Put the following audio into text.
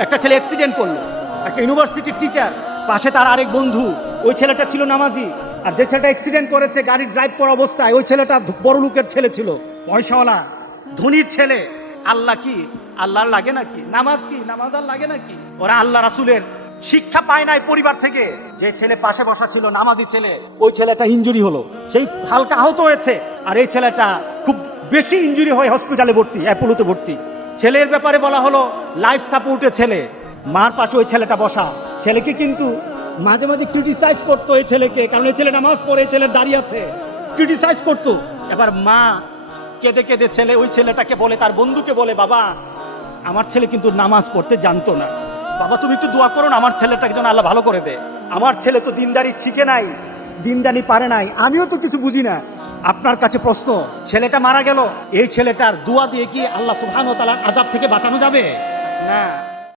একটা ছেলে অ্যাক্সিডেন্ট করলো, একটা ইউনিভার্সিটির টিচার, পাশে তার আরেক বন্ধু, ওই ছেলেটা ছিল নামাজি। আর যে ছেলেটা অ্যাক্সিডেন্ট করেছে গাড়ি ড্রাইভ করা অবস্থায়, ওই ছেলেটা বড় লোকের ছেলে ছিল, পয়সাওয়ালা ধনীর ছেলে। আল্লাহ কি আল্লাহর লাগে নাকি? নামাজ কি নামাজ আর লাগে নাকি? ওরা আল্লাহ রাসূলের শিক্ষা পায় নাই পরিবার থেকে। যে ছেলে পাশে বসা ছিল নামাজি ছেলে, ওই ছেলেটা ইনজুরি হলো, সেই হালকা আহত হয়েছে। আর এই ছেলেটা খুব বেশি ইনজুরি হয়, হসপিটালে ভর্তি, অ্যাপোলোতে ভর্তি। ছেলের ব্যাপারে বলা হলো লাইফ সাপোর্টে ছেলে, মার পাশে ওই ছেলেটা বসা। ছেলেকে কিন্তু মাঝে মাঝে ক্রিটিসাইজ করতো এই ছেলেকে, কারণ এই ছেলে নামাজ পড়ে, এই ছেলের দাঁড়িয়ে আছে, ক্রিটিসাইজ করতো। এবার মা কেঁদে কেঁদে ছেলে ওই ছেলেটাকে বলে, তার বন্ধুকে বলে, বাবা আমার ছেলে কিন্তু নামাজ পড়তে জানতো না, বাবা তুমি একটু দোয়া করো না আমার ছেলেটাকে যেন আল্লাহ ভালো করে দে। আমার ছেলে তো দিনদারি শিখে নাই, দিনদারি পারে নাই, আমিও তো কিছু বুঝি না। আপনার কাছে প্রশ্ন, ছেলেটা মারা গেল, এই ছেলেটার দোয়া দিয়ে কি আল্লাহ সুবহানাহু ওয়া তাআলার আযাব থেকে বাঁচানো যাবে? না।